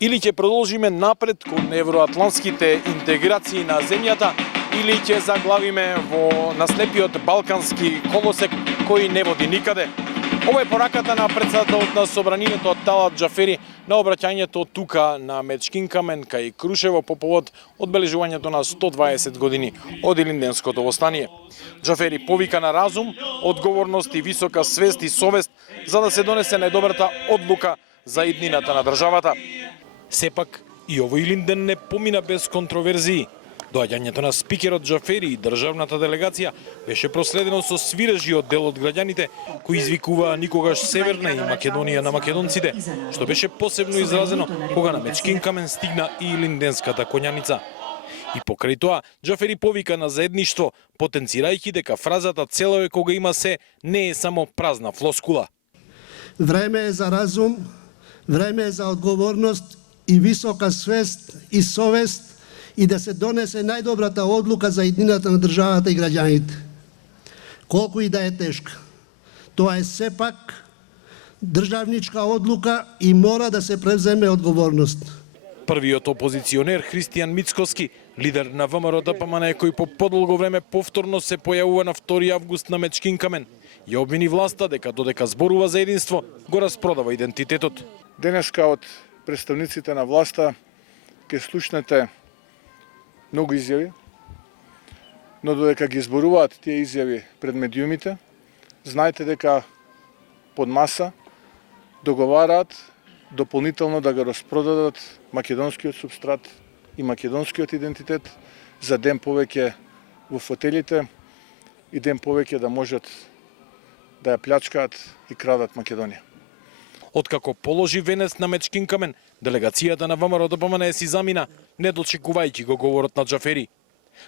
Или ќе продолжиме напред кон евроатлантските интеграции на земјата, или ќе заглавиме во наслепиот балкански колосек кој не води никаде. Ова е пораката на председателот на собранието Талат Џафери на обраќањето тука на Мечкин камен кај Крушево по повод одбележувањето на 120 години од Илинденското востание. Џафери повика на разум, одговорност и висока свест и совест за да се донесе најдобрата одлука за иднината на државата. Сепак и овој Илинден не помина без контроверзии. Доаѓањето на спикерот Џафери и државната делегација беше проследено со свирежиот дел од граѓаните кои извикуваа никогаш Северна и Македонија на македонците, што беше посебно изразено кога на Мечкин камен стигна и илинденската коњаница. И покрај тоа, Џафери повика на заедништво, потенцирајќи дека фразата цело е кога има се не е само празна флоскула. Време е за разум, време е за одговорност и висока свест и совест и да се донесе најдобрата одлука за иднината на државата и граѓаните. Колку и да е тешка. Тоа е сепак државничка одлука и мора да се превземе одговорност. Првиот опозиционер Христијан Мицкоски, лидер на ВМРО ДПМН, кој по подолго време повторно се појавува на 2 август на Мечкин камен, ја обвини власта дека додека зборува за единство, го распродава идентитетот. Денеска од представниците на власта ќе слушнете многу изјави, но додека ги зборуваат тие изјави пред медиумите, знаете дека под маса договараат дополнително да го распродадат македонскиот субстрат и македонскиот идентитет за ден повеќе во фотелите и ден повеќе да можат да ја плячкаат и крадат Македонија. Откако положи венец на Мечкин камен, делегацијата на ВМРО ДПМН си замина, не дочекувајќи го говорот на Џафери.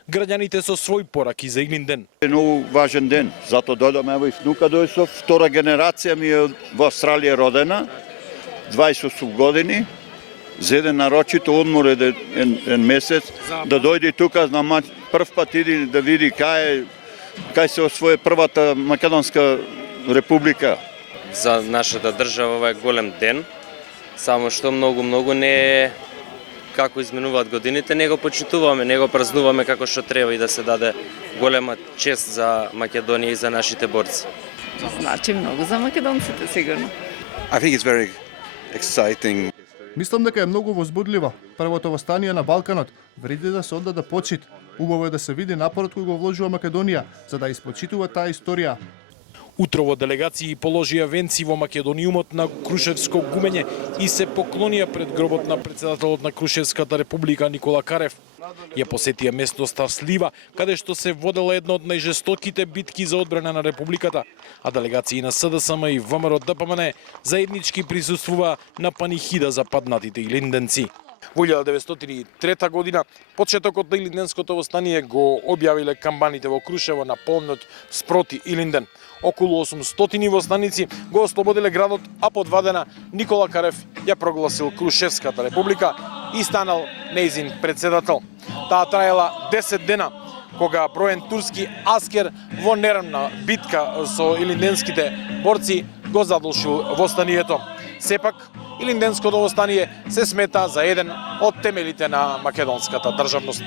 Граѓаните со свој пораки за Илинден. Е многу важен ден, затоа дојдам, ево и внука дојшов, втора генерација ми е во Австралија родена, 28 години, за еден нарочито одмор еден месец, да дојде тука на прв пат иди да види кај се освои првата Македонска република. За нашата држава ова е голем ден, само што многу не е како изменуваат годините, не го почитуваме, не го празнуваме како што треба и да се даде голема чест за Македонија и за нашите борци. Значи многу за македонците сигурно. I think it's very exciting. Мислам дека е многу возбудлива. Првото востание на Балканот вреди да се оддаде почит. Убаво е да се види напорот кој го вложува Македонија за да испочитува таа историја. Утрово делегации положија венци во Македониумот на Крушевско гумење и се поклонија пред гробот на председателот на Крушевската република Никола Карев. Ја посетија местноста Слива, каде што се водела една од најжестоките битки за одбрана на републиката, а делегации на СДСМ и ВМРО ДПМН заеднички присуствуваа на панихида за паднатите илинденци. Во 1903 година, почетокот на Илинденското востание го објавиле камбаните во Крушево на помнот спроти Илинден. Околу 800 востаници го ослободиле градот, а по 2 дена Никола Карев ја прогласил Крушевската република и станал нејзин председател. Таа траела 10 дена, кога броен турски аскер во неравна битка со илинденските борци го задушил востанието. Сепак, Илинденското востание се смета за еден од темелите на македонската државност.